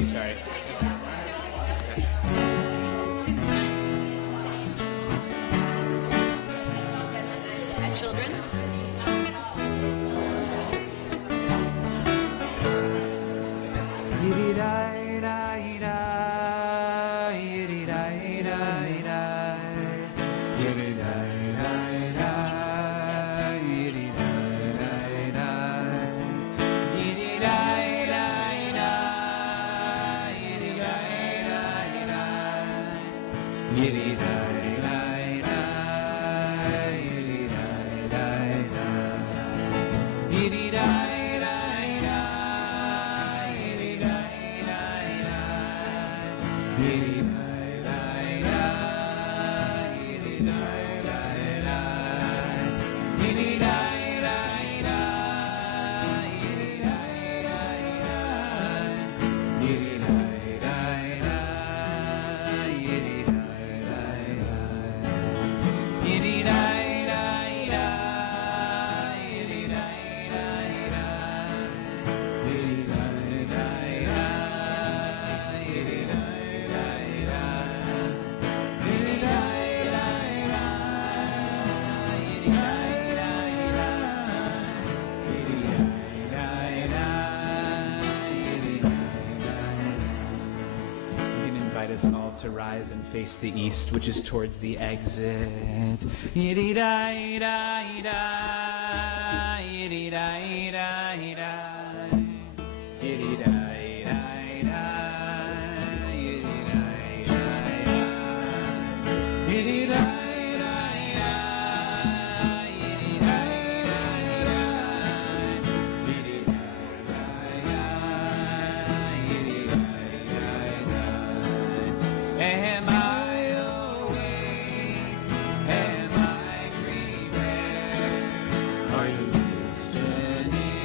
you, sorry. At children's? Us all to rise and face the east, which is towards the exit. Am I awake? Am I dreaming? Are you listening to my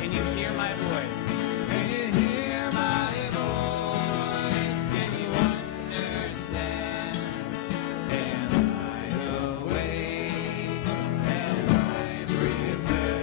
Can you hear my voice? Can you hear my voice? Can you understand? Am I awake? Am I prepared?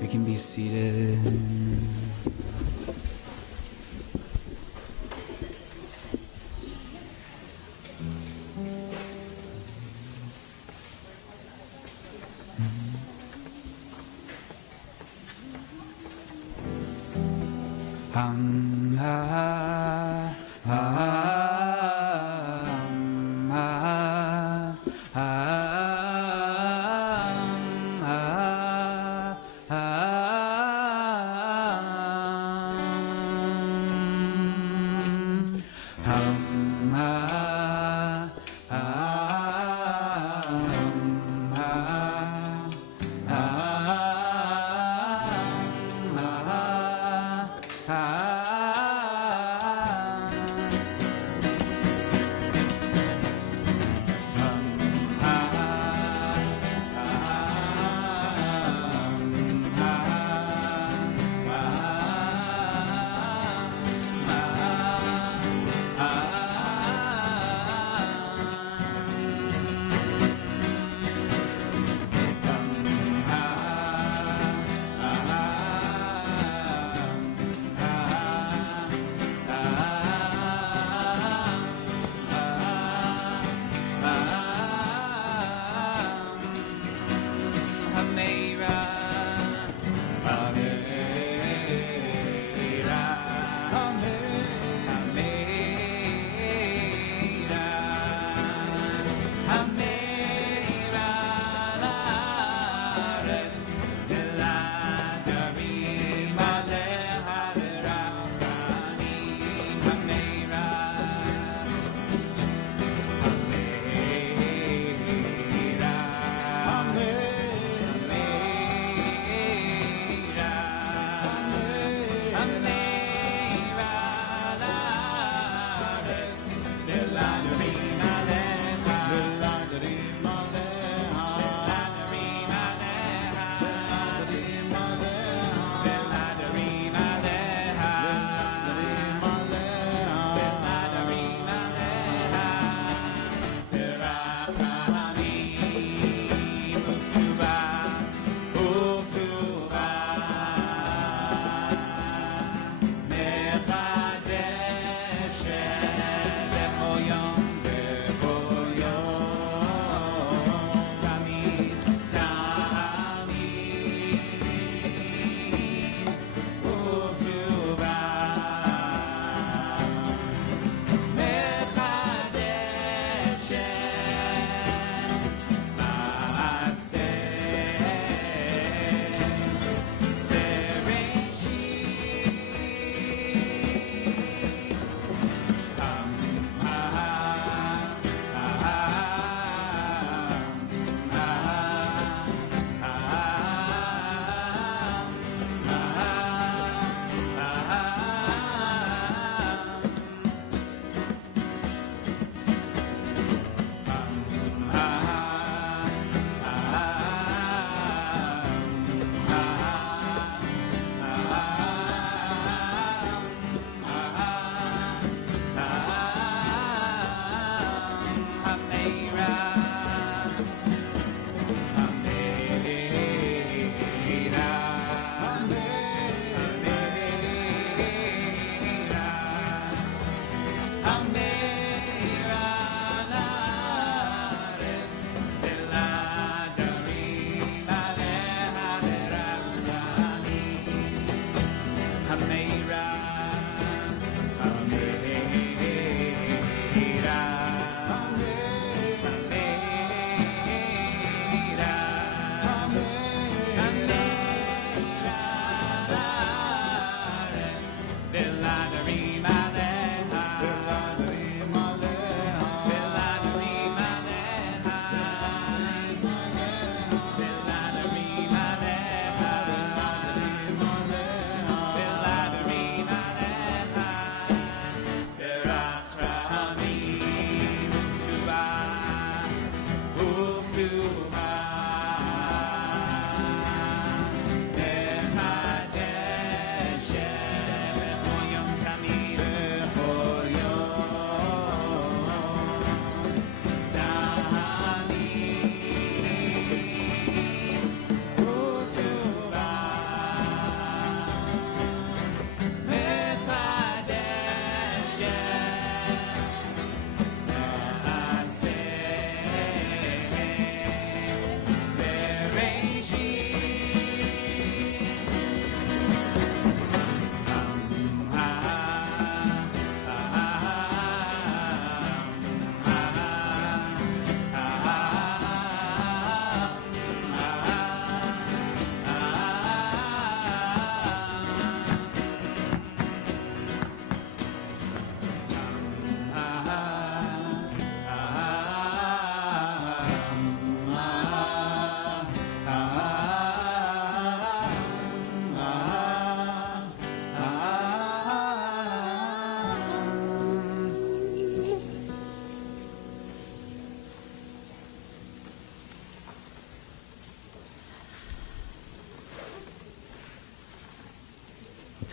We can be seated. Hum, ha, ha, hum, ha, ha, hum, ha, ha.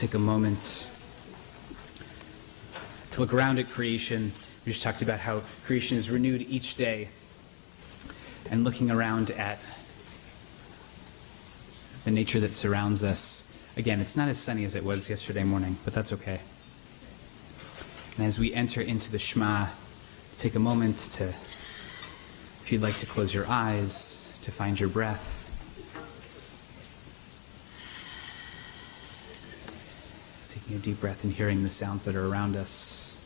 take a moment to look around at creation. We just talked about how creation is renewed each day, and looking around at the nature that surrounds us. Again, it's not as sunny as it was yesterday morning, but that's okay. And as we enter into the Shema, take a moment to, if you'd like to close your eyes, to find your breath. Taking a deep breath and hearing the sounds that are around us.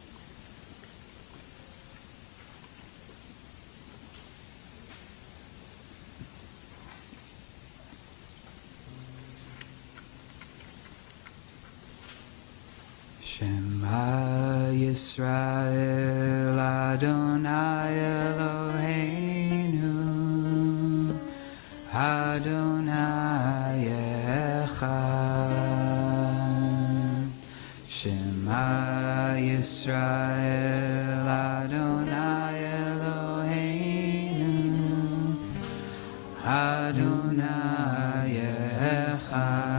Shema Yisrael Adonai Eloheinu Adonai Echad. Shema Yisrael Adonai Eloheinu Adonai Echad.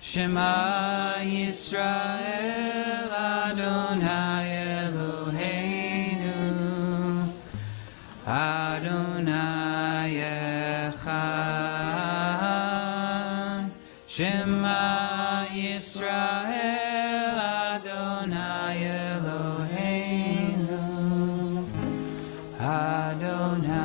Shema Yisrael Adonai Eloheinu Adonai Echad. Shema Yisrael Adonai Eloheinu Adonai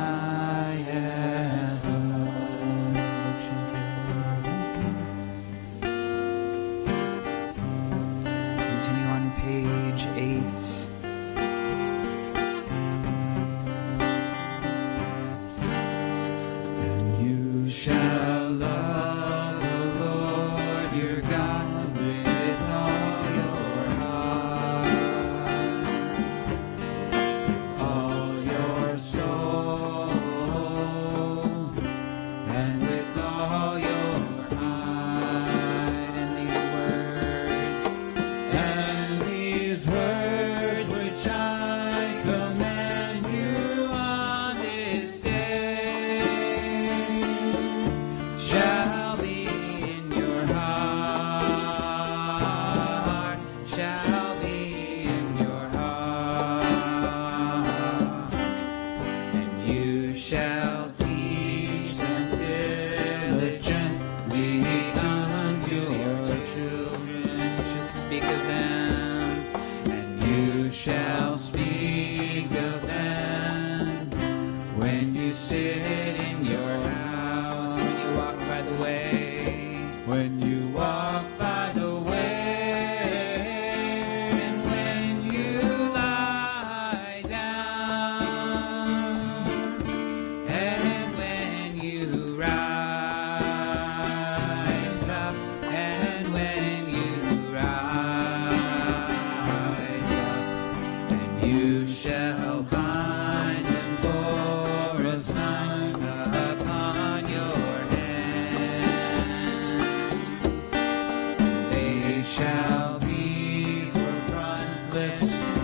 page 8. And you shall love the Lord your God with all your heart, with all your soul, and with all your might. And these words which I command you on this day shall be in your heart, shall be in your heart, and you shall teach them diligently unto your children. Just speak of them. You shall speak of them when you sit in your house, when you walk by the way, when you walk by the way, and when you lie down, and when you rise up, and when you rise up. You shall bind them for a sign upon your hands. They shall be for frontlets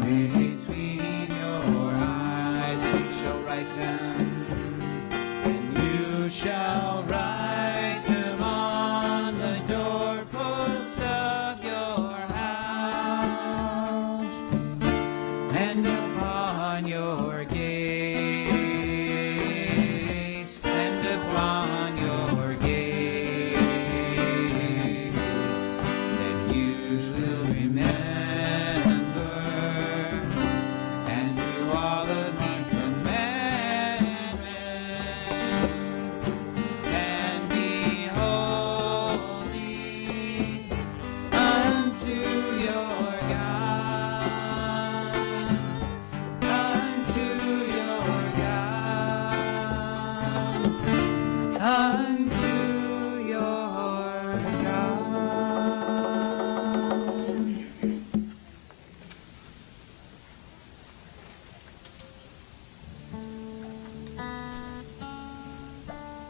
between your eyes. You shall write them, and you shall write them on the doorposts of your house, and upon your gates, and upon your gates, that you will remember, and do all of these commandments, and be holy unto your God. Unto your God.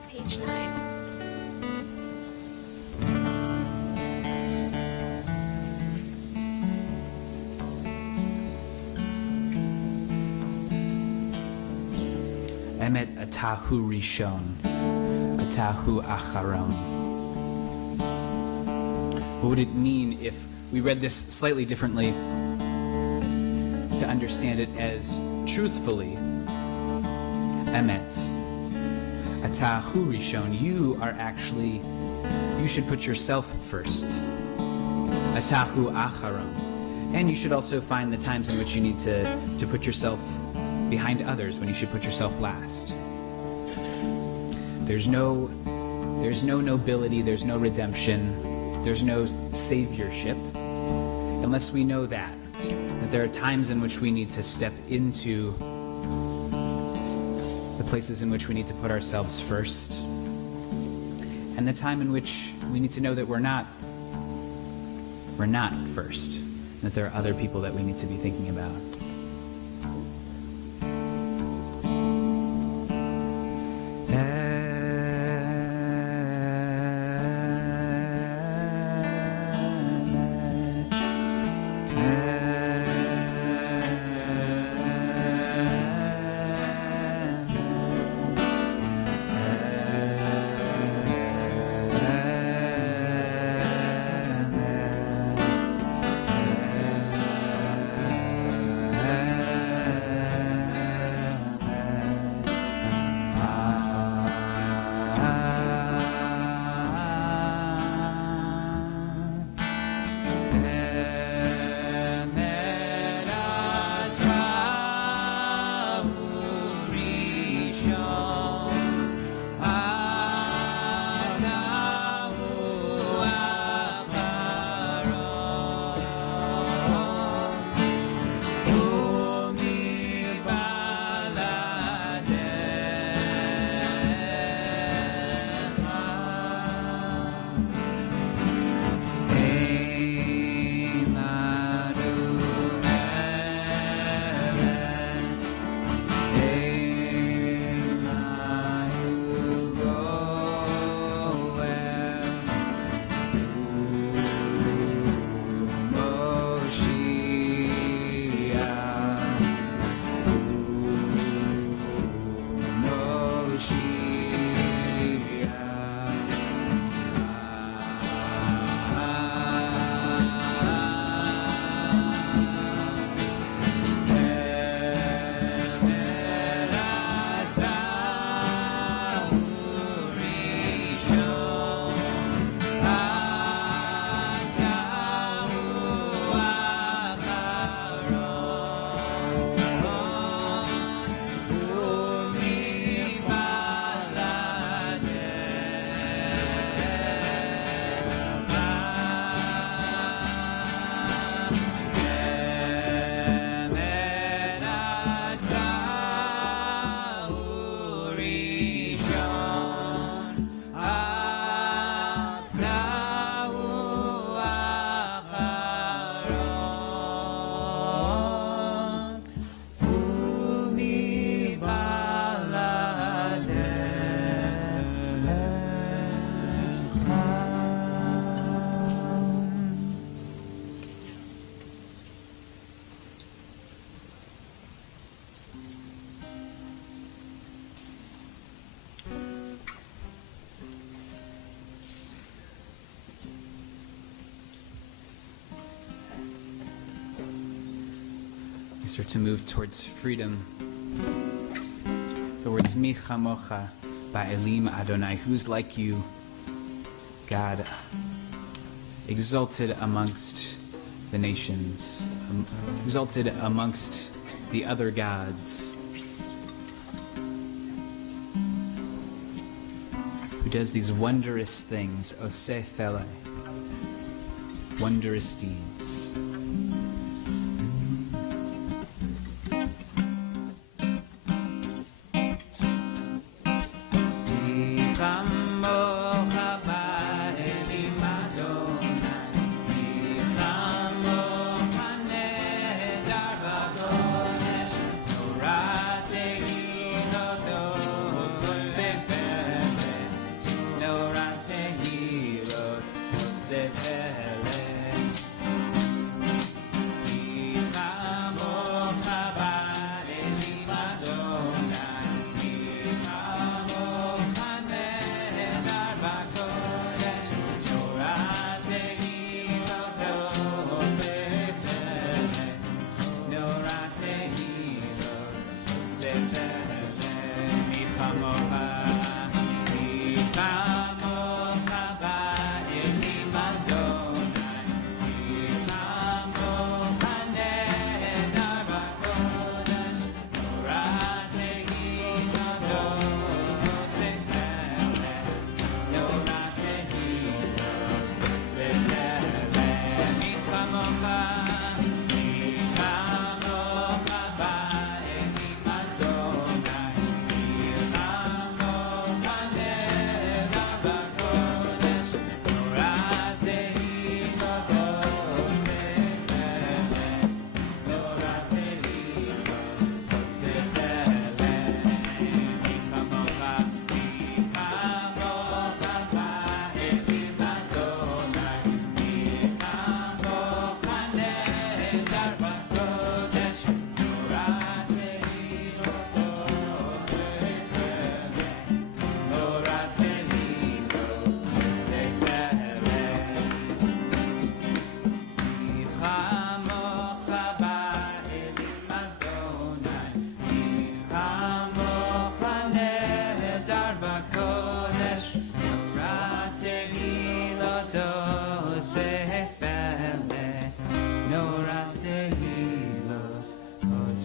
Page 9. Emet atahu rishon, atahu acharon. What would it mean if we read this slightly differently to understand it as truthfully? Emet. Atahu Rishon, you should put yourself first. Atahu Acharon. And you should also find the times in which you need to put yourself behind others, when you should put yourself last. There's no nobility, there's no redemption, there's no saviorship, unless we know that there are times in which we need to step into the places in which we need to put ourselves first, and the time in which we need to know that we're not first, and that there are other people that we need to be thinking about. We start to move towards freedom. The words Mi chamocha ba'elim Adonai, who's like you, God, exalted amongst the nations, exalted amongst the other gods, who does these wondrous things, oseh fele, wondrous deeds.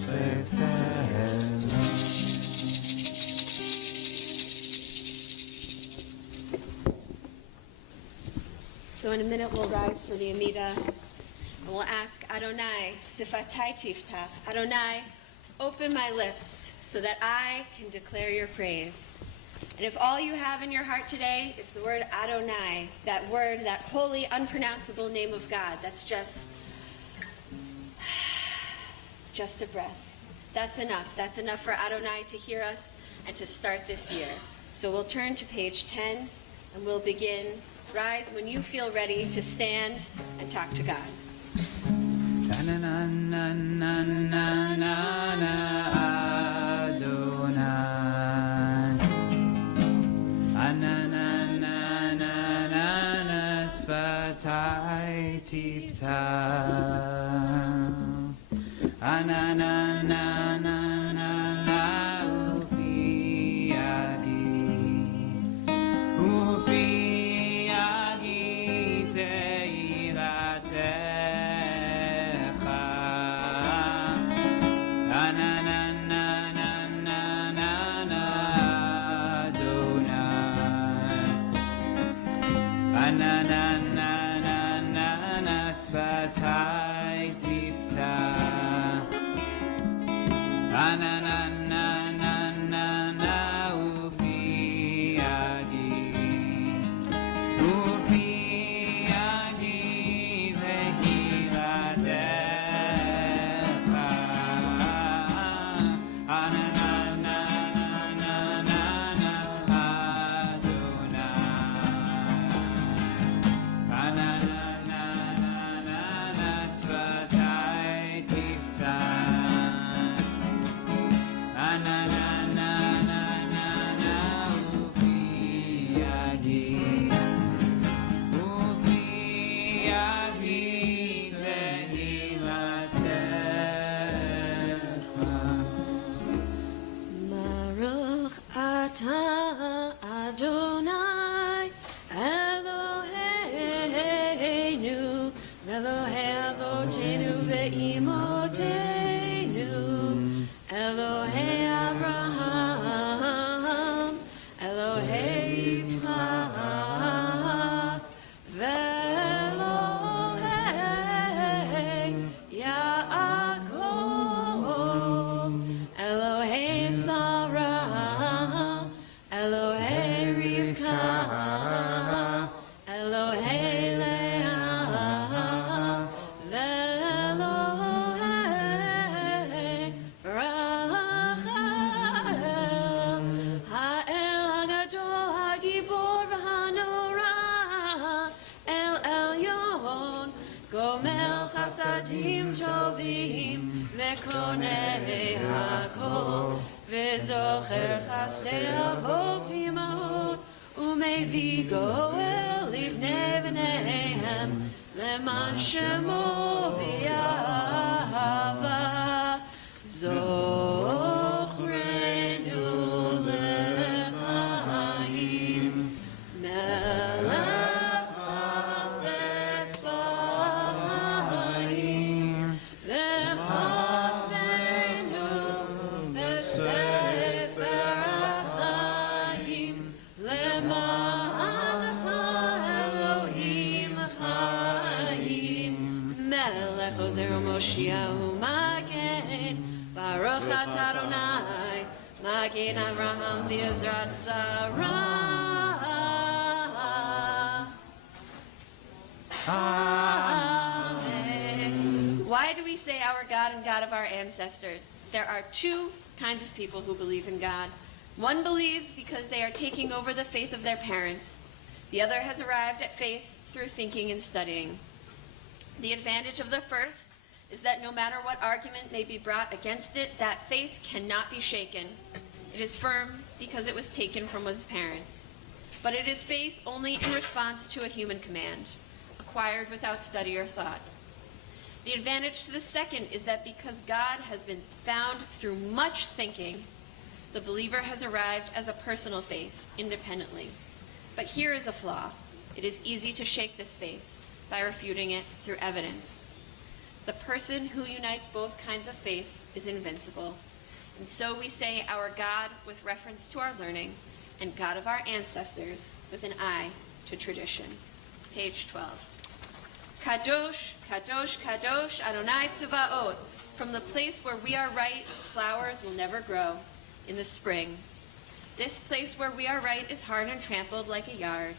So in a minute we'll rise for the Amidah, and we'll ask Adonai, Sifatai Tiftach, Adonai, open my lips so that I can declare your praise. And if all you have in your heart today is the word Adonai, that word, that holy, unpronounceable name of God, that's just a breath. That's enough. That's enough for Adonai to hear us and to start this year. So we'll turn to page 10 and we'll begin. Rise when you feel ready to stand and talk to God. Tzvatai tiftach Tzvatai tiftach ufi agi Baruch atah Adonai Eloheinu Elohei Avotenu ve'imotenu Elohei Abraham Elohei Yitzchak ve'Elohei Yaakov Elohei Sarah Elohei Rivka Elohei Leah Elohei Rachel Ha'el HaGadol HaGibor v'Hanora El Elyon Gomel Chasadim Tovim Mekonei HaKol V'zocher Chasei Avot v'Imahot Umevi Goel Livnei V'neihem Leman Shemo V'Yahava Zochrenu L'chaim Melech Hafetz B'chaim V'chavenu V'sefer HaChaim Le'ma'anecha Elohim Chaim Melech Ozer Moshiach Magen Baruch atah Adonai Magen Avraham V'Ezrat Sarah. Amen. Why do we say our God and God of our ancestors? There are two kinds of people who believe in God. One believes because they are taking over the faith of their parents. The other has arrived at faith through thinking and studying. The advantage of the first is that no matter what argument may be brought against it, that faith cannot be shaken. It is firm because it was taken from one's parents. But it is faith only in response to a human command, acquired without study or thought. The advantage to the second is that because God has been found through much thinking, the believer has arrived as a personal faith, independently. But here is a flaw. It is easy to shake this faith by refuting it through evidence. The person who unites both kinds of faith is invincible. And so we say our God with reference to our learning, and God of our ancestors with an eye to tradition. Page 12. Kadosh, Kadosh, Kadosh, Adonai Tzevaot. From the place where we are right, flowers will never grow in the spring. This place where we are right is hard and trampled like a yard,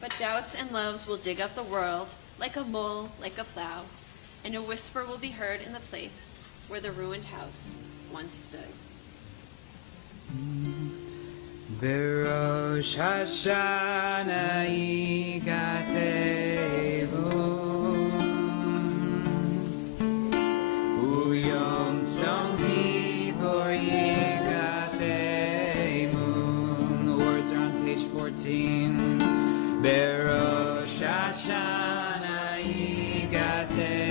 but doubts and loves will dig up the world like a mole, like a plow, and a whisper will be heard in the place where the ruined house once stood. Rosh Hashanah yigatevu HaYom tzom kippur yigatevu. The words are on page 14. Rosh Hashanah yigatevu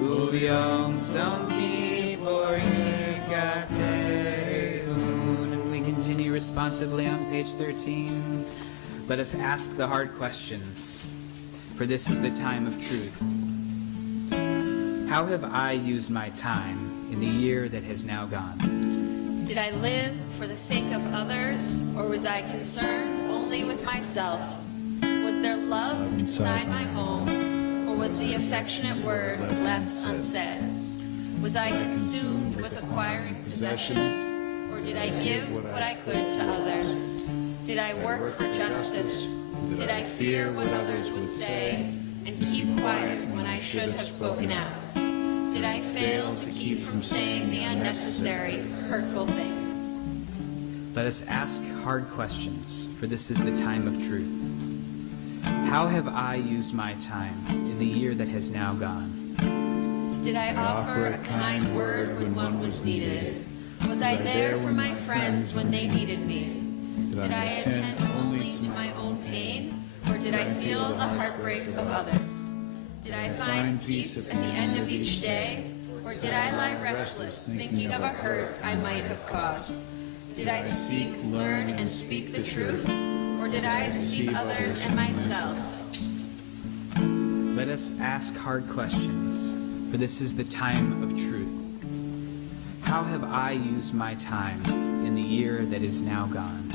HaYom tzom kippur yigatevu. And we continue responsively on page 13. Let us ask the hard questions, for this is the time of truth. How have I used my time in the year that has now gone? Did I live for the sake of others, or was I concerned only with myself? Was there love inside my home, or was the affectionate word left unsaid? Was I consumed with acquiring possessions, or did I give what I could to others? Did I work for justice? Did I fear what others would say, and keep quiet when I should have spoken out? Did I fail to keep from saying the unnecessary, hurtful things? Let us ask hard questions, for this is the time of truth. How have I used my time in the year that has now gone? Did I offer a kind word when one was needed? Was I there for my friends when they needed me? Did I attend only to my own pain, or did I feel the heartbreak of others? Did I find peace at the end of each day, or did I lie restless, thinking of a hurt I might have caused? Did I seek, learn, and speak the truth, or did I deceive others and myself? Let us ask hard questions, for this is the time of truth. How have I used my time in the year that is now gone?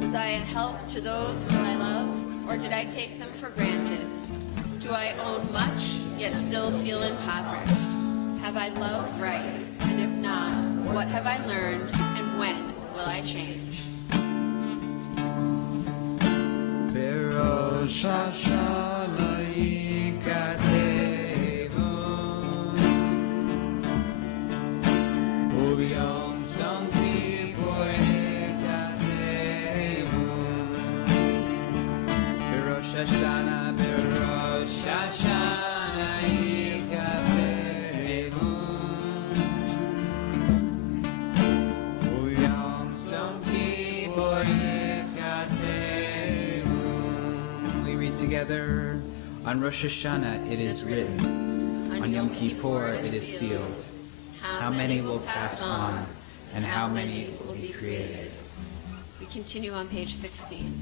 Was I a help to those who I love, or did I take them for granted? Do I own much, yet still feel impoverished? Have I loved right? And if not, what have I learned, and when will I change? Rosh Hashanah yigatevu HaYom tzom kippur yigatevu. Rosh Hashanah yigatevu HaYom tzom kippur yigatevu. We read together. On Rosh Hashanah it is written, on Yom Kippur it is sealed. How many will pass on, and how many will be created? We continue on page 16.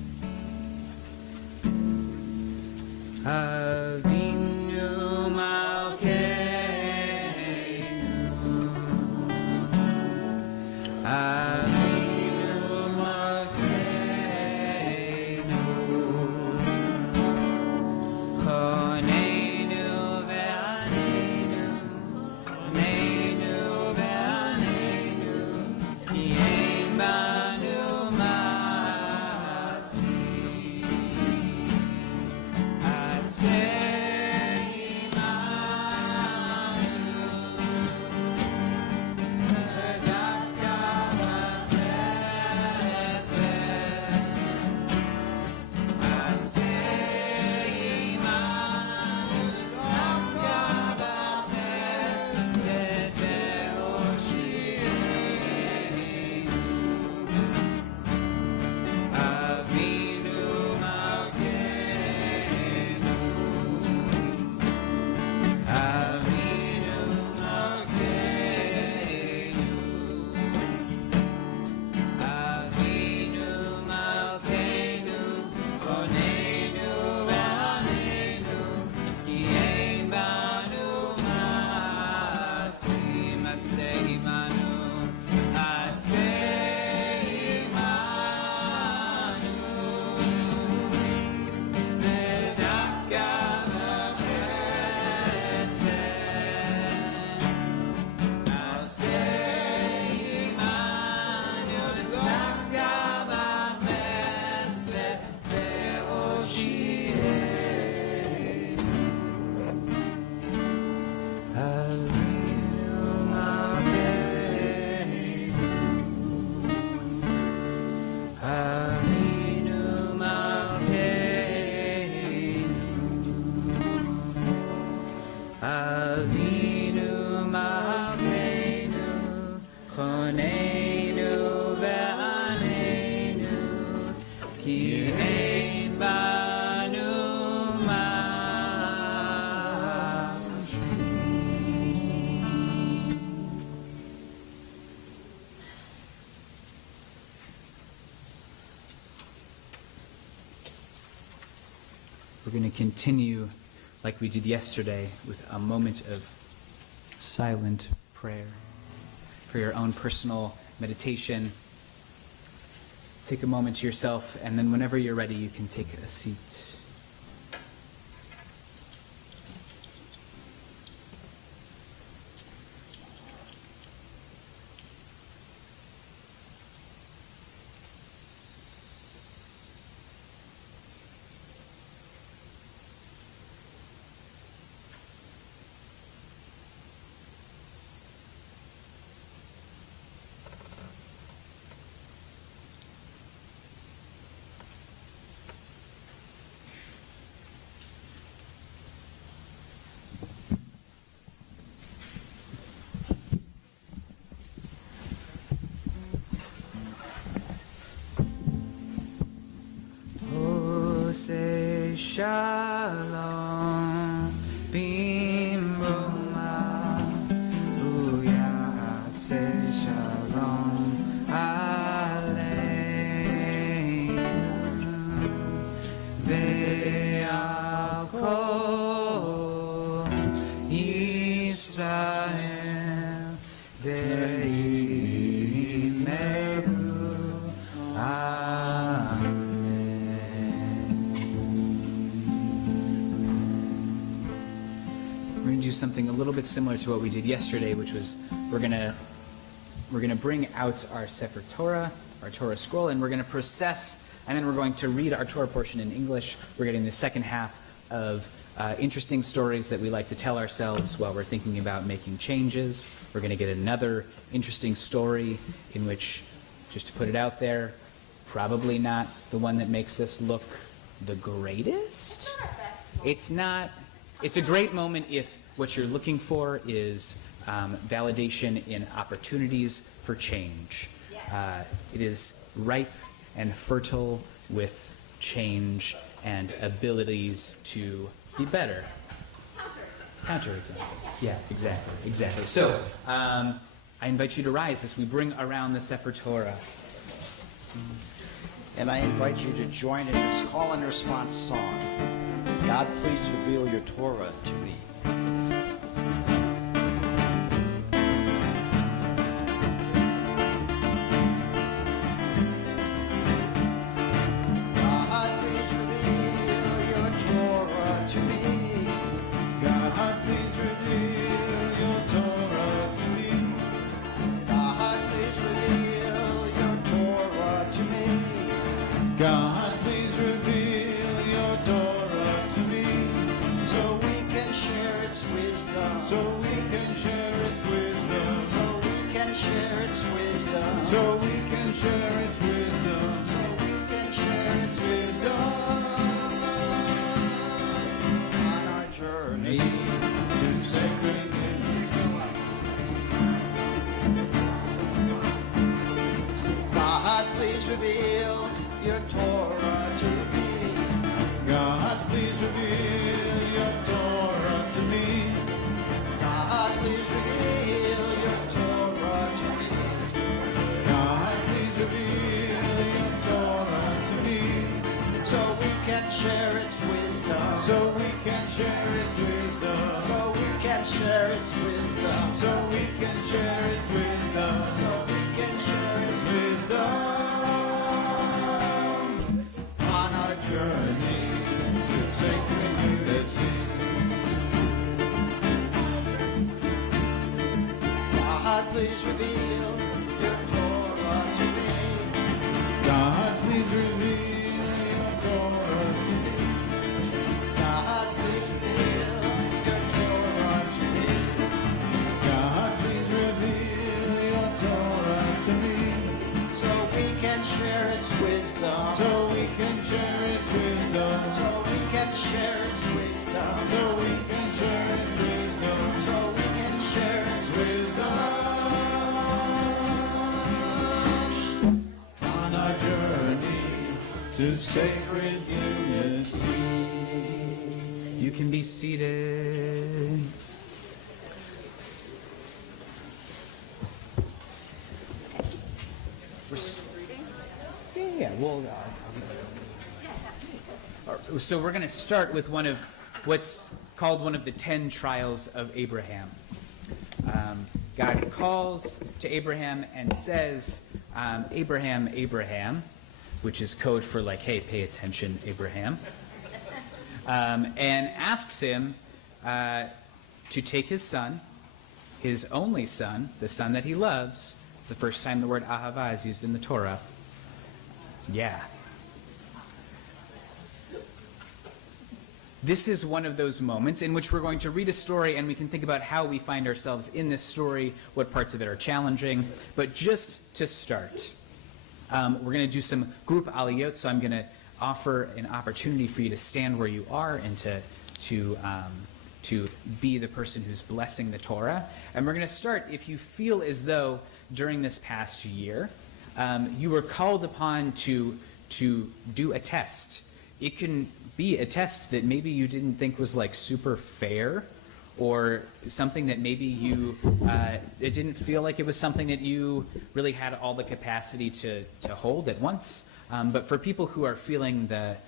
Avinu Malkeinu, Avinu Malkeinu, Choneinu ve'aneinu, Choneinu ve'aneinu, Yein banu ma'asi. Aseh Avinu Malkeinu, Choneinu Ve'aneinu, Ki Ein Banu Ma'asim. We're going to continue like we did yesterday with a moment of silent prayer for your own personal meditation. Take a moment to yourself, and then whenever you're ready, you can take a seat. Say shalom bimroma, say shalom aleinu ve'al kol Yisrael ve'imeru. Something a little bit similar to what we did yesterday, which was we're gonna bring out our Sefer Torah, our Torah scroll, and we're gonna process, and then we're going to read our Torah portion in English. We're getting the second half of interesting stories that we like to tell ourselves while we're thinking about making changes. We're gonna get another interesting story in which, just to put it out there, probably not the one that makes us look the greatest. It's not. It's a great moment if what you're looking for is validation in opportunities for change. It is ripe and fertile with change and abilities to be better. Counter examples. Yeah, exactly. So, I invite you to rise as we bring around the Sefer Torah. And I invite you to join in this call and response song. God, please reveal your Torah to me. God, please reveal your Torah to me, so we can share its wisdom. so we can share its wisdom, So we can share its wisdom. so we can share its wisdom, So we can share its wisdom on our journey to sacred God, please reveal your Torah to me. God, please reveal your Torah to me. God, please reveal your Torah to me. God, please reveal your Torah to me, So we can share its wisdom. so we can share its wisdom, So we can share its wisdom. so we can share its wisdom, So we can share its wisdom on our journey to sacred unity. God, please reveal your Torah to me. God, please reveal your Torah to me. God, please reveal your Torah to me. God, please reveal your Torah to me, So we can share its wisdom. so we can share its wisdom, So we can share its wisdom so we can share its wisdom sacred unity. You can be seated. Yeah, well, so we're going to start with one of what's called one of the 10 trials of Abraham. God calls to Abraham and says, Abraham, Abraham, which is code for like, hey, pay attention, Abraham, and asks him to take his son, his only son, the son that he loves. It's the first time the word ahava is used in the Torah. Yeah. This is one of those moments in which we're going to read a story and we can think about how we find ourselves in this story, what parts of it are challenging. But just to start, we're going to do some group aliyot, so I'm going to offer an opportunity for you to stand where you are and to be the person who's blessing the Torah. And we're going to start, if you feel as though during this past year, you were called upon to do a test. It can be a test that maybe you didn't think was like super fair, or something that maybe you it didn't feel like it was something that you really had all the capacity to hold at once. But for people who are feeling it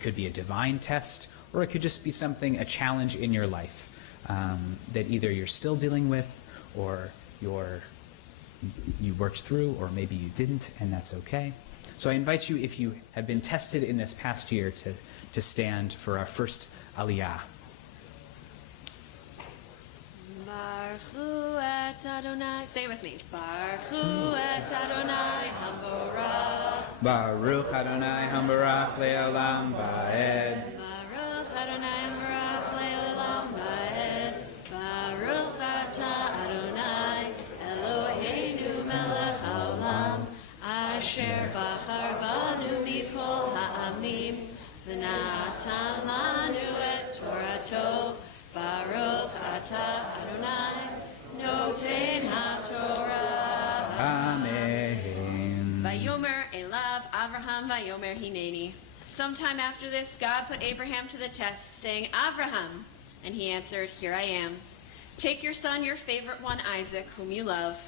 could be a divine test, or it could just be a challenge in your life that either you're still dealing with, or you worked through, or maybe you didn't, and that's okay. So I invite you, if you have been tested in this past year, to stand for our first aliyah. Baruch hu et Adonai. Say it with me. Baruch hu et Adonai hamborach. Baruch Adonai hambarach le'olam va'ed. Baruch Adonai hamborach le'olam va'ed. Baruch atah Adonai Eloheinu melech haolam. Asher bachar banu mikol ha'amim v'natan lanu et Torato. Baruch atah Adonai noten ha'Torah. Amen. Vayomer Elav Avraham Vayomer Hineni. Sometime after this, God put Abraham to the test, saying, Avraham. And he answered, Here I am. Take your son, your favorite one, Isaac, whom you love.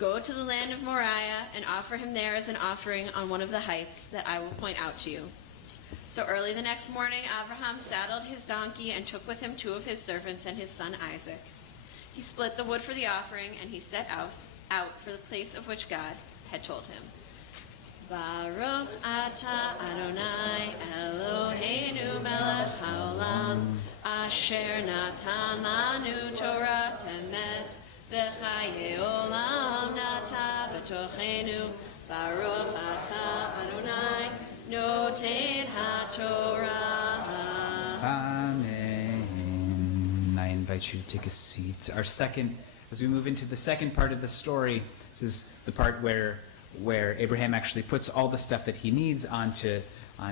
Go to the land of Moriah and offer him there as an offering on one of the heights that I will point out to you. So early the next morning, Abraham saddled his donkey and took with him 2 of his servants and his son Isaac. He split the wood for the offering, and he set out for the place of which God had told him. Baruch atah Adonai Eloheinu melech haolam asher natan lanu Torah temet v'chaye olam nata b'tochenu. Baruch atah Adonai noten ha'Torah. Amen. I invite you to take a seat. As we move into the second part of the story, this is the part where Abraham actually puts all the stuff that he needs onto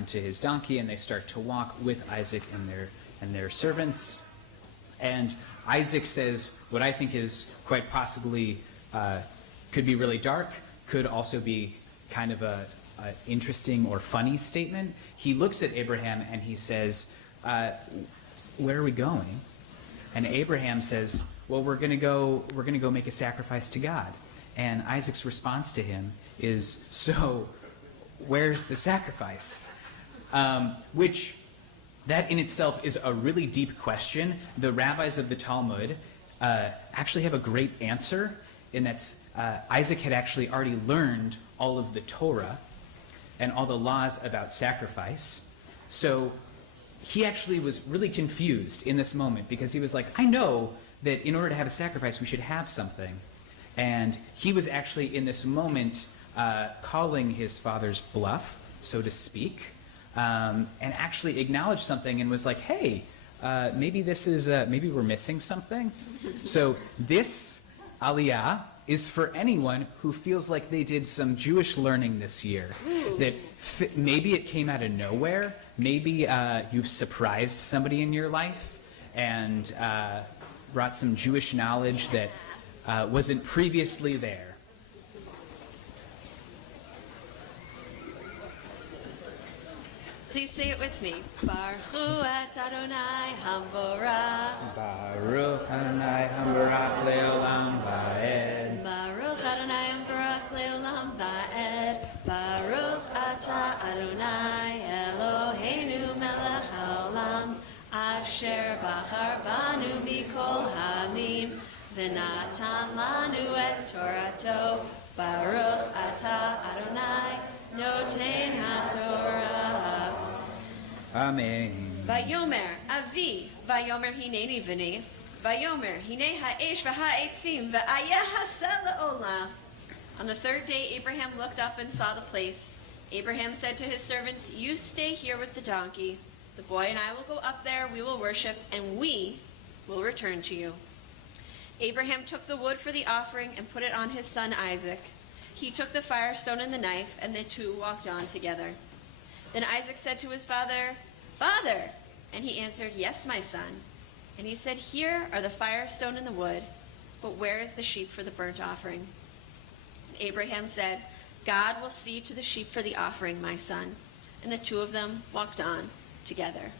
his donkey, and they start to walk with Isaac and their servants. And Isaac says what I think is quite possibly could be really dark, could also be kind of a interesting or funny statement. He looks at Abraham and he says, where are we going? And Abraham says, well, we're going to go make a sacrifice to God. And Isaac's response to him is, so where's the sacrifice? Which that in itself is a really deep question. The rabbis of the Talmud actually have a great answer, in that Isaac had actually already learned all of the Torah and all the laws about sacrifice. So he actually was really confused in this moment, because he was like, I know that in order to have a sacrifice, we should have something. And he was actually in this moment calling his father's bluff, so to speak, and actually acknowledged something and was like, hey, maybe we're missing something. So this aliyah is for anyone who feels like they did some Jewish learning this year. That maybe it came out of nowhere. Maybe you've surprised somebody in your life and brought some Jewish knowledge that wasn't previously there. Please say it with me. Baruch hu et Adonai Hamvorach. Baruch Adonai Hambarach Leolam Va'ed. Baruch Adonai Hamvorach Leolam Va'ed. Baruch Ata Adonai Eloheinu melech haolam. Asher bachar banu mikol hamim. V'natan lanu et Torato. Baruch Ata Adonai Noten HaTorah. Amen. Vayomer Avi. Vayomer hineni v'ni. Vayomer hine ha'esh v'ha'etzim v'ayeh haseh le'olam. On the third day, Abraham looked up and saw the place. Abraham said to his servants, "You stay here with the donkey. The boy and I will go up there, we will worship, and we will return to you." Abraham took the wood for the offering and put it on his son Isaac. He took the firestone and the knife, and the two walked on together. Then Isaac said to his father, "Father!" And he answered, "Yes, my son." And he said, "Here are the firestone and the wood, but where is the sheep for the burnt offering?" And Abraham said, "God will see to the sheep for the offering, my son." And the two of them walked on together.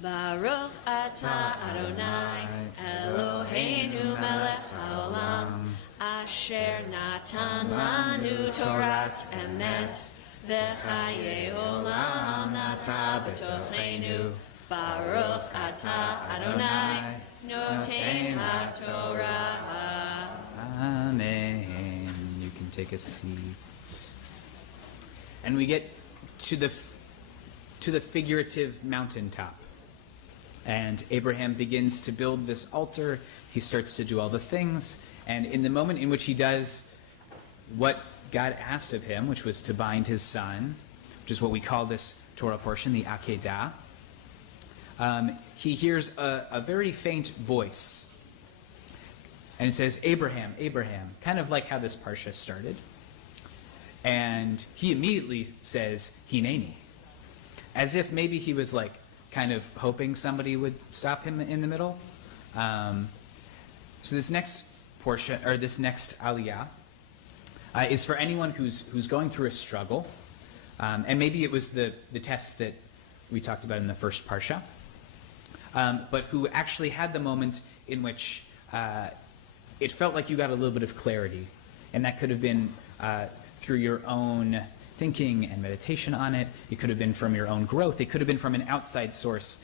Baruch atah Adonai Eloheinu melech haolam asher natan lanu Torat emet v'chayei olam nata b'tochenu. Baruch atah Adonai noten haTorah. Amen. You can take a seat. And we get to the figurative mountaintop. And Abraham begins to build this altar. He starts to do all the things. And in the moment in which he does what God asked of him, which was to bind his son, which is what we call this Torah portion, the Akedah, he hears a very faint voice. And it says, "Abraham, Abraham," kind of like how this parsha started. And he immediately says, "Hineni," as if maybe he was like kind of hoping somebody would stop him in the middle. So this next portion, or this next aliyah, is for anyone who's going through a struggle, and maybe it was the test that we talked about in the first parsha, but who actually had the moment in which it felt like you got a little bit of clarity, and that could have been through your own thinking and meditation on it. It could have been from your own growth. It could have been from an outside source,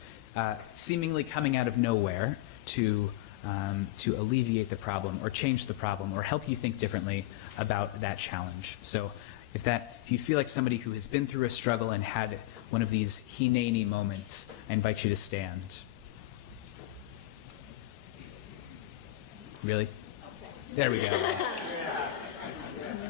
seemingly coming out of nowhere to alleviate the problem or change the problem or help you think differently about that challenge. So if you feel like somebody who has been through a struggle and had one of these hineni moments, I invite you to stand. Really? There we go.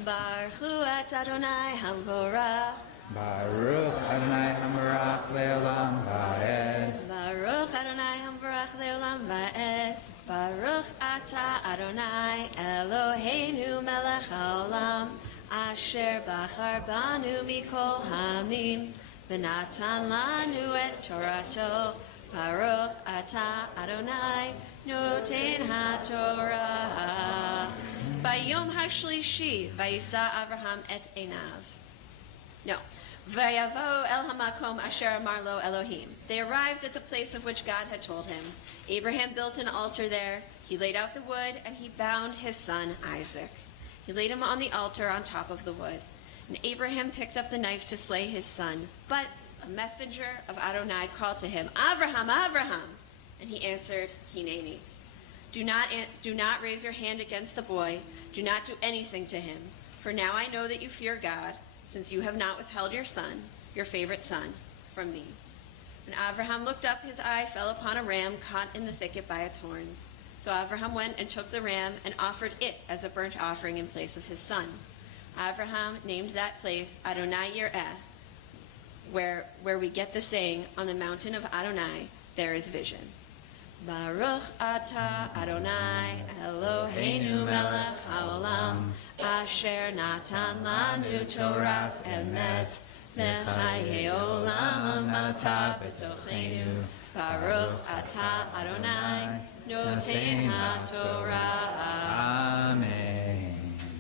Baruch hu et Adonai Hamvorach. Baruch Adonai Hambarach Leolam Va'ed. Baruch Adonai Hamvorach Leolam Va'ed. Baruch atah Adonai Eloheinu melech haolam asher bachar banu mikol hamim v'natan lanu et Torato. Baruch atah Adonai noten haTorah. Vayom hashlishi vayisa Avraham et einav. No. Vayavo el hamakom asher amar lo Elohim. They arrived at the place of which God had told him. Abraham built an altar there. He laid out the wood, and he bound his son Isaac. He laid him on the altar on top of the wood. And Abraham picked up the knife to slay his son. But a messenger of Adonai called to him, "Avraham, Avraham!" And he answered, "Hineni." Do not raise your hand against the boy. Do not do anything to him. For now I know that you fear God, since you have not withheld your son, your favorite son, from me. When Avraham looked up, his eye fell upon a ram caught in the thicket by its horns. So Avraham went and took the ram and offered it as a burnt offering in place of his son. Avraham named that place Adonai Yireh, where we get the saying, "On the mountain of Adonai there is vision." Baruch atah Adonai Eloheinu melech haolam asher natan lanu Torat emet v'chayei olam nata b'tochenu. Baruch atah Adonai noten haTorah. Amen.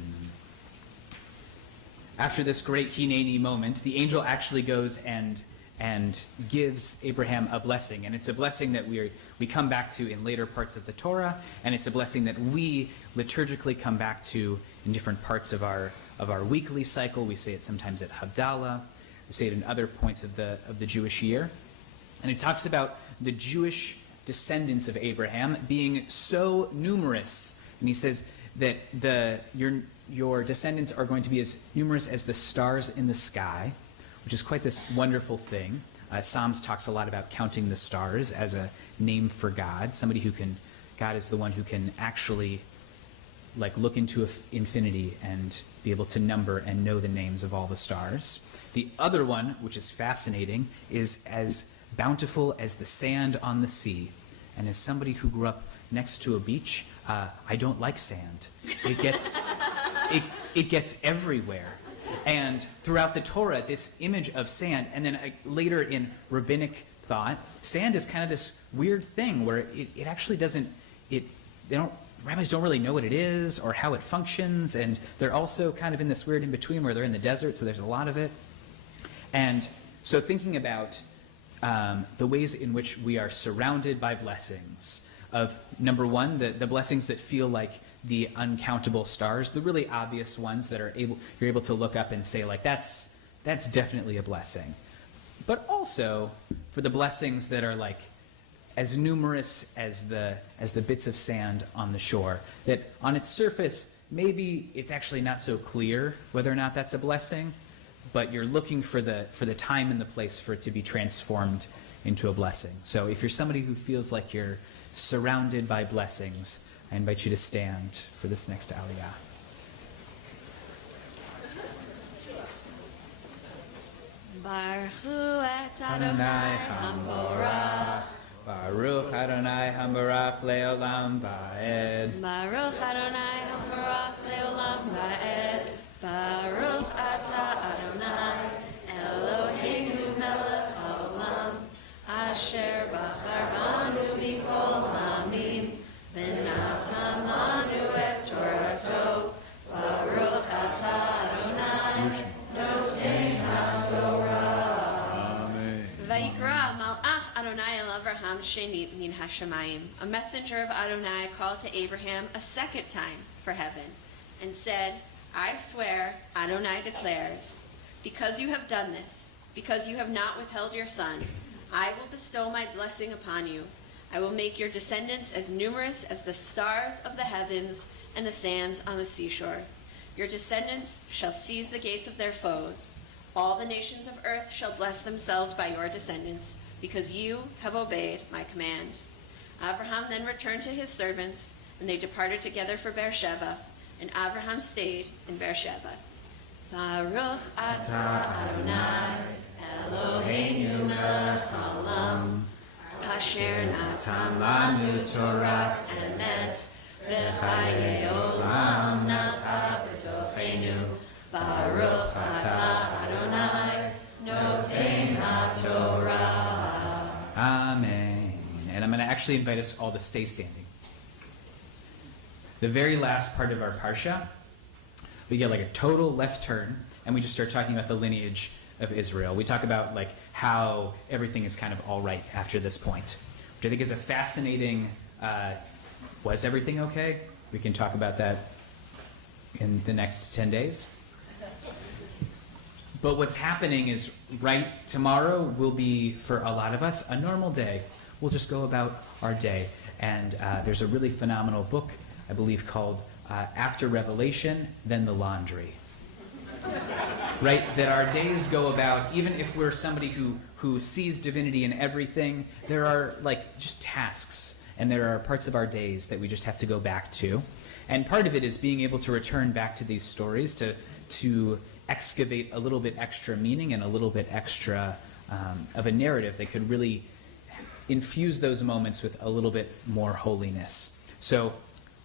After this great Hineni moment, the angel actually goes and and gives Abraham a blessing. And it's a blessing that we come back to in later parts of the Torah, and it's a blessing that we liturgically come back to in different parts of our weekly cycle. We say it sometimes at Havdalah. We say it in other points of the Jewish year. And it talks about the Jewish descendants of Abraham being so numerous. And he says that your descendants are going to be as numerous as the stars in the sky, which is quite this wonderful thing. Psalms talks a lot about counting the stars as a name for God. God is the one who can actually look into infinity and be able to number and know the names of all the stars. The other one, which is fascinating, is as bountiful as the sand on the sea. And as somebody who grew up next to a beach, I don't like sand. It gets everywhere. And throughout the Torah, this image of sand, and then later in rabbinic thought, sand is kind of this weird thing where it actually doesn't, rabbis don't really know what it is or how it functions, and they're also kind of in this weird in-between where they're in the desert, so there's a lot of it. And so thinking about the ways in which we are surrounded by blessings of, number one, the blessings that feel like the uncountable stars, the really obvious ones that you're able to look up and say, that's definitely a blessing. But also for the blessings that are as numerous as the bits of sand on the shore, that on its surface, maybe it's actually not so clear whether or not that's a blessing, but you're looking for the time and the place for it to be transformed into a blessing. So if you're somebody who feels like you're surrounded by blessings, I invite you to stand for this next Aliyah. Baruch Hu et Adonai Hamborach. Baruch Adonai Hamborach leolam va'ed. Baruch Adonai Hamborach leolam va'ed. Baruch Ata Adonai Eloheinu melech haolam asher bachar banu mikol hamim v'natan lanu et Torato. Baruch Ata Adonai noten haTorah. Amen. Vayikra malach Adonai el Avraham sheni min hashamayim. A messenger of Adonai called to Abraham a second time for heaven and said, I swear, Adonai declares, because you have done this, because you have not withheld your son, I will bestow my blessing upon you. I will make your descendants as numerous as the stars of the heavens and the sands on the seashore. Your descendants shall seize the gates of their foes. All the nations of earth shall bless themselves by your descendants, because you have obeyed my command. Abraham then returned to his servants, and they departed together for Beersheba. And Abraham stayed in Beersheba. Baruch Ata Adonai Eloheinu melech haolam asher natan lanu Torah emet v'chayei olam nata b'tochenu. Baruch Ata Adonai noten haTorah. Amen. And I'm going to actually invite us all to stay standing. The very last part of our parsha, we get a total left turn, and we just start talking about the lineage of Israel. We talk about how everything is kind of all right after this point, which I think is a fascinating, was everything okay? We can talk about that in the next 10 days. But what's happening is tomorrow will be, for a lot of us, a normal day. We'll just go about our day. And there's a really phenomenal book, I believe, called After Revelation, Then the Laundry. That our days go about, even if we're somebody who sees divinity in everything, there are just tasks, and there are parts of our days that we just have to go back to. And part of it is being able to return back to these stories to excavate a little bit extra meaning and a little bit extra of a narrative that could really infuse those moments with a little bit more holiness. So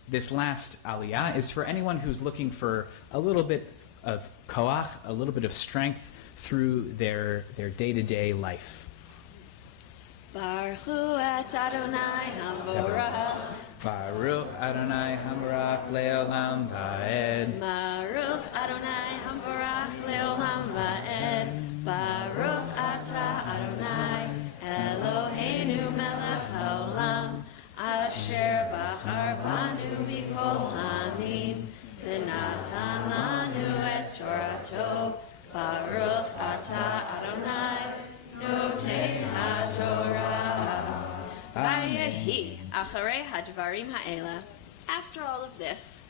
this last aliyah is for anyone who's looking for a little bit of koach, a little bit of strength through their day-to-day life. Baruch Hu et Adonai Hamborach. Baruch Adonai Hamborach leolam va'ed. Baruch Adonai Hamborach leolam va'ed. Baruch Ata Adonai Acharei hadvarim ha'ela. After all of this,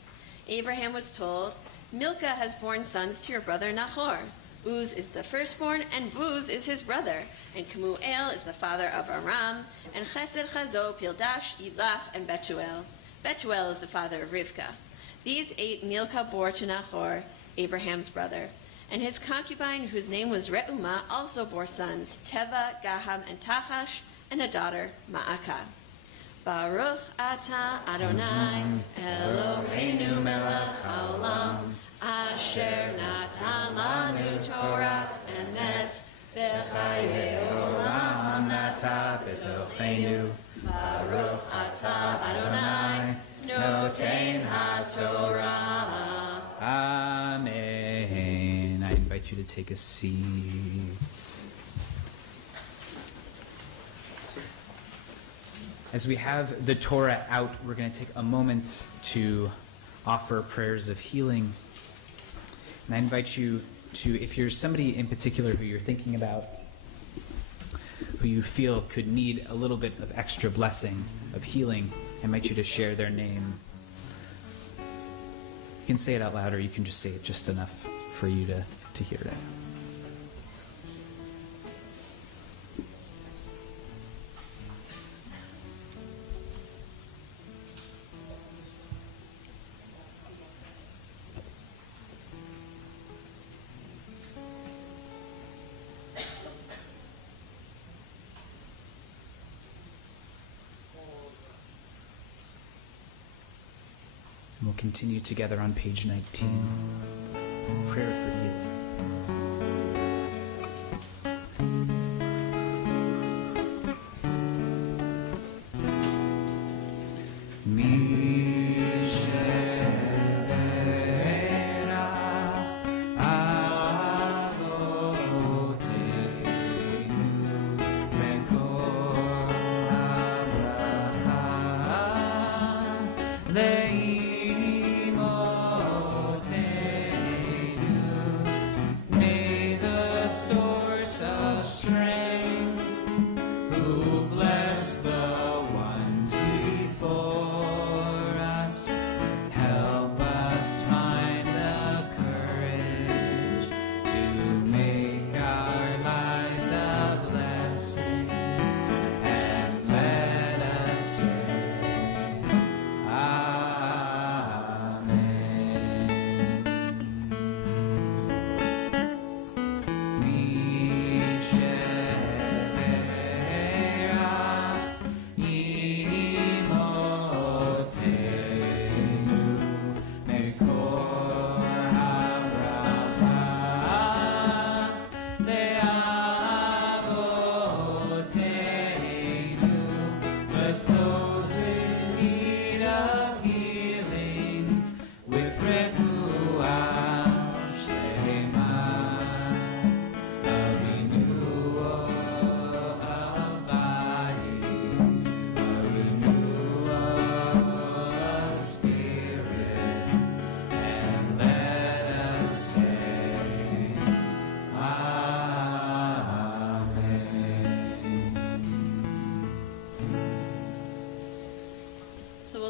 Abraham was told, Milcah has borne sons to your brother Nahor. Uz is the firstborn, and Buz is his brother, and Kemuel is the father of Aram, and Chesed, Chazo, Pildash, Elah, and Betuel. Betuel is the father of Rivkah. These 8 Milcah bore to Nahor, Abraham's brother. And his concubine, whose name was Reumah, also bore sons, Teva, Gaham, and Tachash, and a daughter, Ma'akah. Baruch atah Adonai, Eloheinu melech haolam, asher natan lanu Torat emet, v'chayei olam nata b'tocheinu. Baruch atah Adonai, noten haTorah. Amen. I invite you to take a seat. As we have the Torah out, we're going to take a moment to offer prayers of healing. And I invite you to, if you're somebody in particular who you're thinking about, who you feel could need a little bit of extra blessing, of healing, I invite you to share their name. You can say it out loud, or you can just say it just enough for you to hear it. And we'll continue together on page 19. Prayer for healing.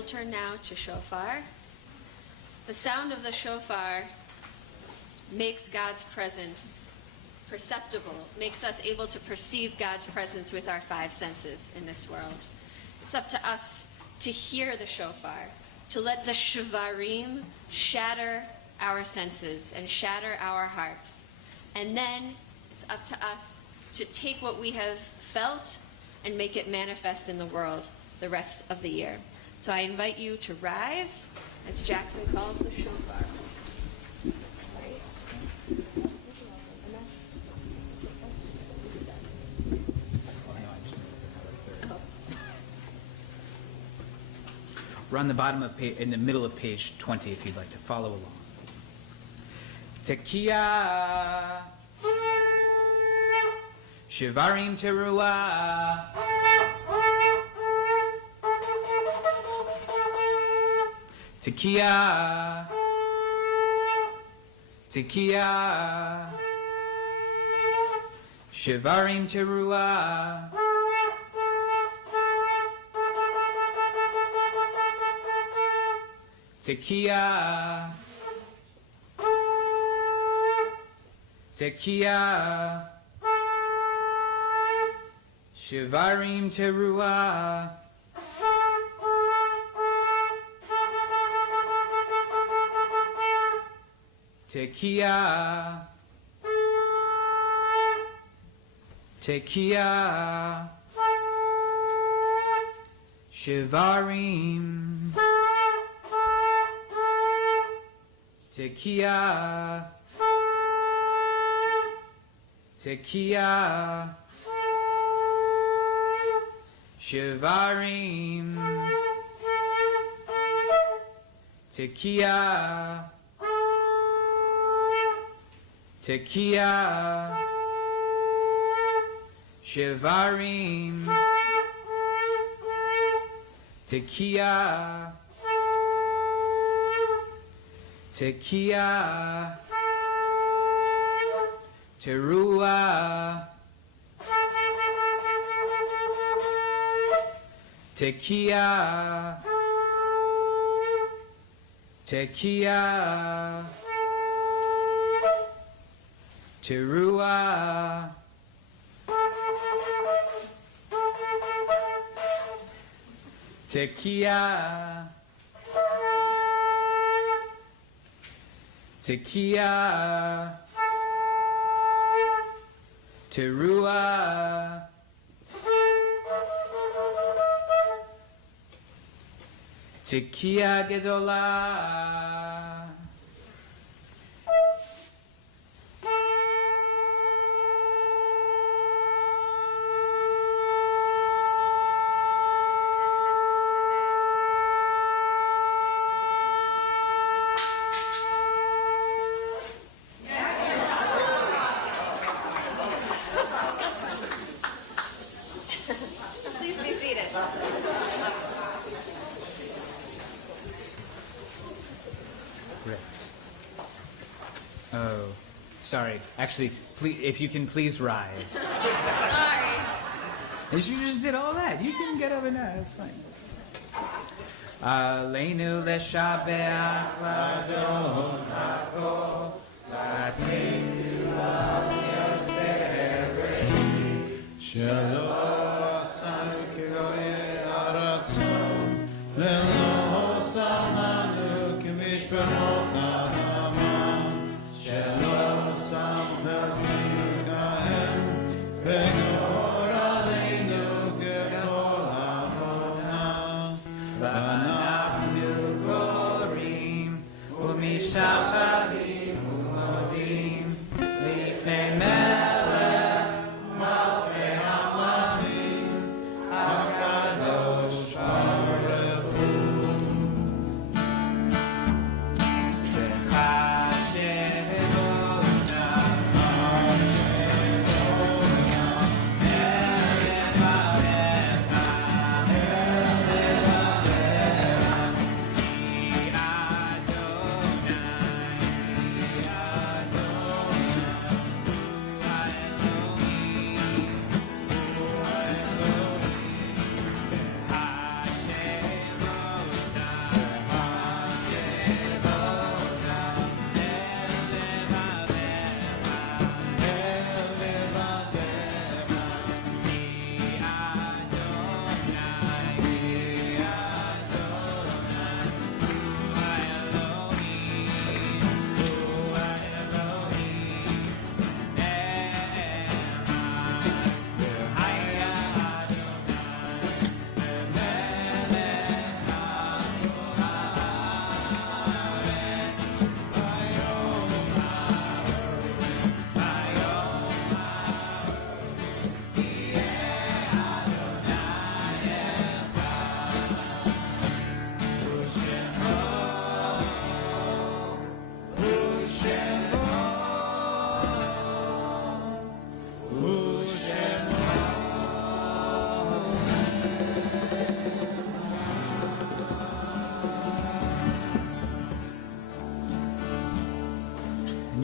Turn now to shofar. The sound of the shofar makes God's presence perceptible, makes us able to perceive God's presence with our 5 senses in this world. It's up to us to hear the shofar, to let the shvarim shatter our senses and shatter our hearts. And then it's up to us to take what we have felt and make it manifest in the world the rest of the year. So I invite you to rise as Jackson calls the shofar. We're on the bottom of in the middle of page 20 if you'd like to follow along. Tekiah, Shivarim Teruah, Tekiah, Tekiah, Shivarim Teruah, Tekiah. Tekiah. Shivarim teruah. Tekiah. Tekiah. Shivarim. Tekiah. Tekiah. Shivarim. Tekiah. Tekiah. Shivarim. Tekiah. Tekiah. Teruah. Tekiah. Tekiah. Teruah. Tekiah. Tekiah. Teruah. Tekiah gedolah. Please be seated. Great. Oh, sorry. Actually, please, if you can please rise. Sorry. You just did all that. You can get over now. That's fine. Aleinu leshabeach ladon hako latenu al yotzei שלא עשנו כרועי ארצו, ולא שמנו כמשפחות האדמה, שלא שמנו כהם, וגור עלינו ככל עוונה. ואנחנו גורים ומשחרים ומודים לפני מלך מלכי המלכים הקדוש ברוך הוא.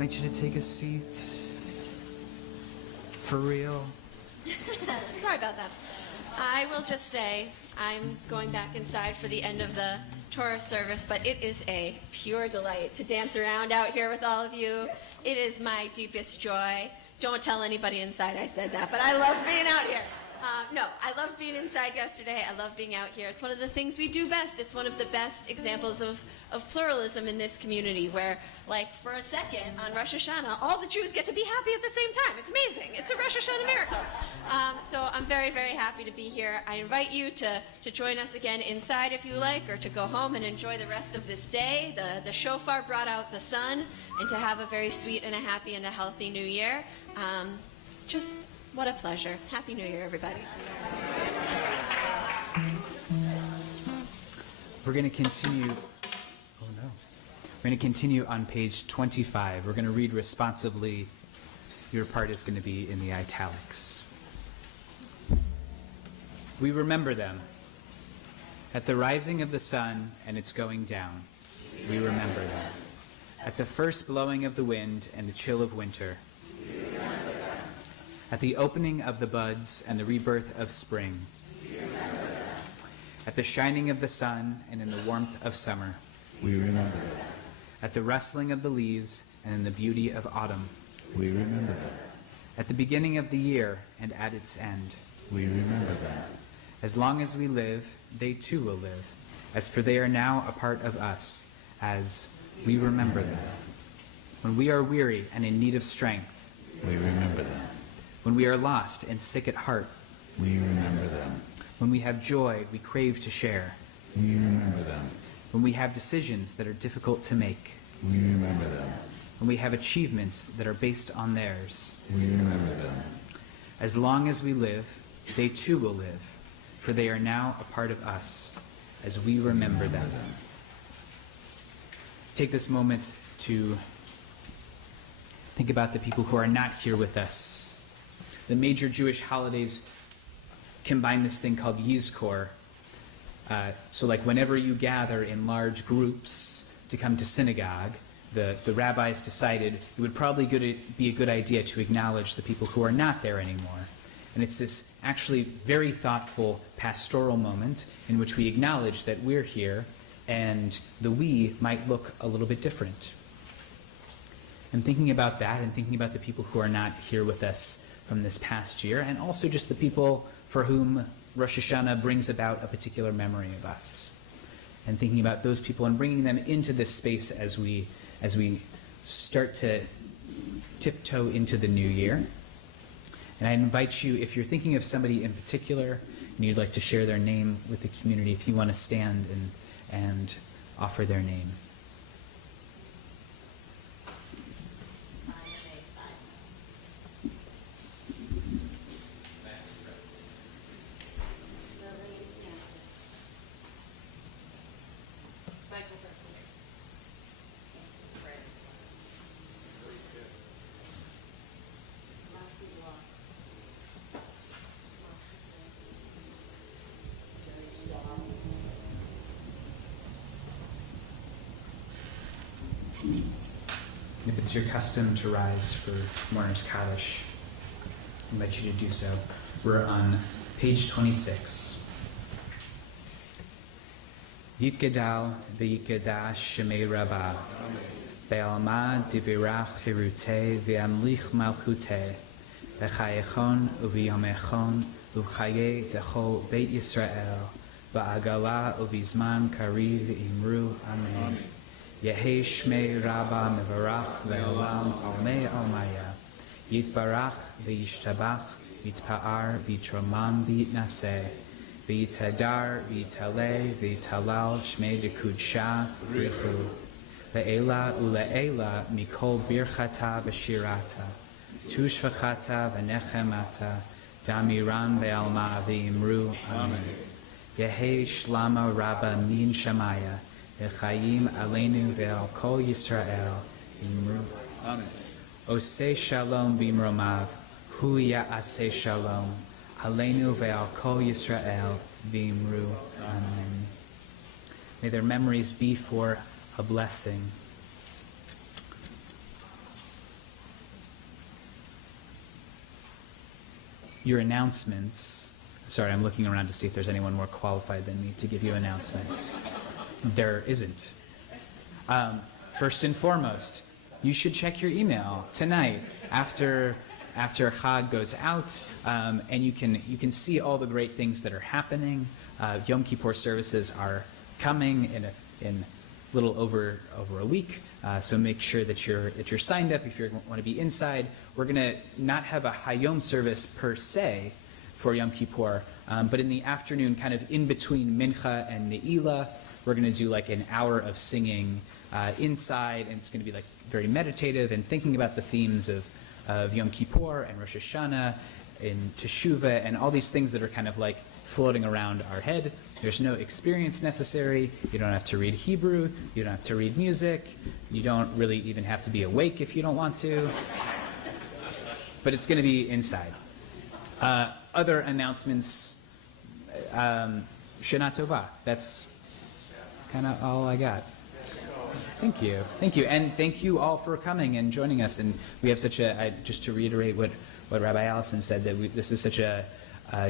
invite you to take a seat. For real. Sorry about that. I will just say I'm going back inside for the end of the Torah service, but it is a pure delight to dance around out here with all of you. It is my deepest joy. Don't tell anybody inside I said that, but I love being out here. No, I loved being inside yesterday. I love being out here. It's one of the things we do best. It's one of the best examples of pluralism in this community where, like, for a second on Rosh Hashanah, all the Jews get to be happy at the same time. It's amazing. It's a Rosh Hashanah miracle. So I'm very, very happy to be here. I invite you to join us again inside if you like, or to go home and enjoy the rest of this day. The shofar brought out the sun, and to have a very sweet and a happy and a healthy new year. Just what a pleasure. Happy New Year, everybody. We're going to continue. Oh no. We're going to continue on page 25. We're going to read responsively. Your part is going to be in the italics. We remember them. At the rising of the sun and its going down, we remember them. At the first blowing of the wind and the chill of winter, at the opening of the buds and the rebirth of spring, at the shining of the sun and in the warmth of summer, We remember them. at the rustling of the leaves and in the beauty of autumn, We remember them. at the beginning of the year and at its end. We remember them. As long as we live, they too will live, as for they are now a part of us, as we remember them. When we are weary and in need of strength, We remember them. when we are lost and sick at heart, We remember them. when we have joy we crave to share, We remember them. when we have decisions that are difficult to make, We remember them. when we have achievements that are based on theirs. We remember them. As long as we live, they too will live, for they are now a part of us, as we remember them. Take this moment to think about the people who are not here with us. The major Jewish holidays combine this thing called Yizkor. So like whenever you gather in large groups to come to synagogue, the rabbis decided it would probably be a good idea to acknowledge the people who are not there anymore. And it's this actually very thoughtful pastoral moment in which we acknowledge that we're here and the we might look a little bit different. And thinking about that and thinking about the people who are not here with us from this past year, and also just the people for whom Rosh Hashanah brings about a particular memory of us. And thinking about those people and bringing them into this space as we start to tiptoe into the new year. And I invite you, if you're thinking of somebody in particular and you'd like to share their name with the community, if you want to stand and offer their name. If it's your custom to rise for Mourner's Kaddish, I invite you to do so. We're on page 26. Yitgadal v'yitgadash shemei Rabbah Be'alma divirach hirute v'amlich malchute V'chayechon uv'yomechon uv'chaye techo Beit Yisrael V'agala uv'izman kariv imru Amen. Yehi Shmei Rabba Mevarach Ve'olam Almei Almaya Yitbarach V'yishtabach Yitpa'ar V'yitromam V'yitnaseh V'yitadar V'yitaleh V'yitalal Shmei Dekudsha Richu Le'ela Ule'ela Mikol Birchata V'shirata Tushvachata V'nechemata Damiran Ve'alma V'imru Amen. Yehi Shlama Rabba Min Shamaya Echayim Aleinu Ve'al Kol Yisrael Imru. Amen. Oseh Shalom Bimromav Hu Ya'aseh Shalom Aleinu Ve'al Kol Yisrael V'imru. Amen. May their memories be for a blessing. Your announcements. Sorry, I'm looking around to see if there's anyone more qualified than me to give you announcements. there isn't. First and foremost, you should check your email tonight after Chag goes out, and you can see all the great things that are happening. Yom Kippur services are coming in a little over a week, so make sure that you're signed up if you want to be inside. We're going to not have a HaYom service per se for Yom Kippur, but in the afternoon, kind of in between Mincha and Ne'ilah, we're going to do like an hour of singing inside, and it's going to be like very meditative and thinking about the themes of Yom Kippur and Rosh Hashanah and Teshuvah and all these things that are kind of like floating around our head. There's no experience necessary. You don't have to read Hebrew. You don't have to read music. You don't really even have to be awake if you don't want to. But it's going to be inside. Other announcements, Shana Tova. That's kind of all I got. Thank you. Thank you. And thank you all for coming and joining us. And we have such just to reiterate what Rabbi Allison said, that this is such a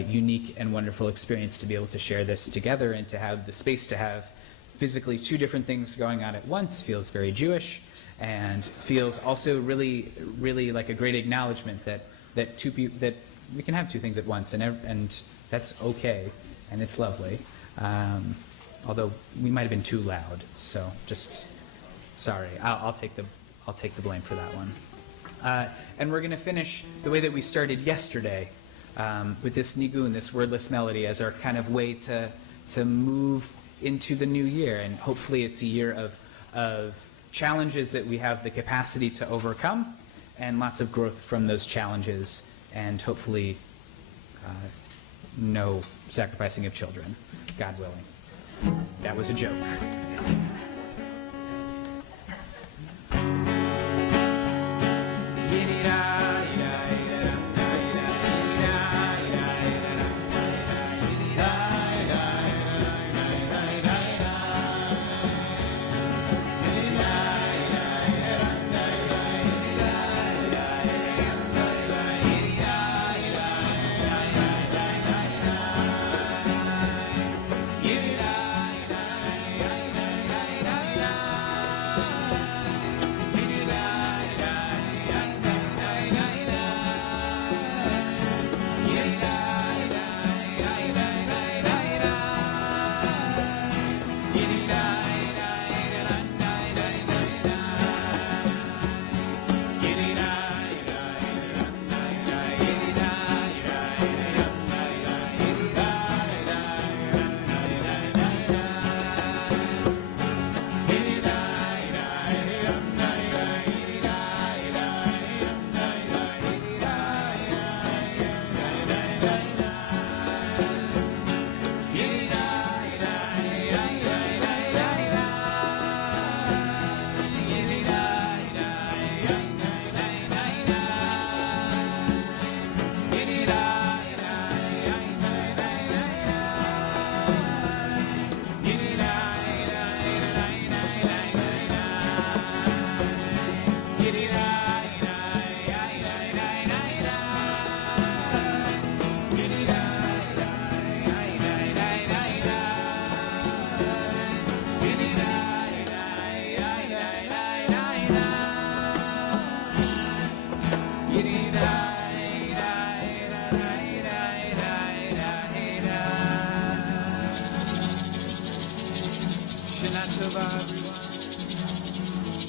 unique and wonderful experience to be able to share this together and to have the space to have physically two different things going on at once. Feels very Jewish and feels also really, really like a great acknowledgement that we can have two things at once, and that's okay, and it's lovely. Although we might have been too loud, so just sorry. I'll take the blame for that one. And we're going to finish the way that we started yesterday, with this nigun, this wordless melody, as our kind of way to move into the new year. And hopefully it's a year of challenges that we have the capacity to overcome, and lots of growth from those challenges, and hopefully no sacrificing of children, God willing. That was a joke.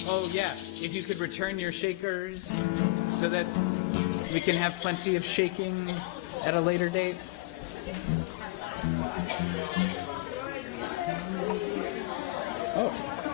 Oh yeah, if you could return your shakers so that we can have plenty of shaking at a later date. Oh.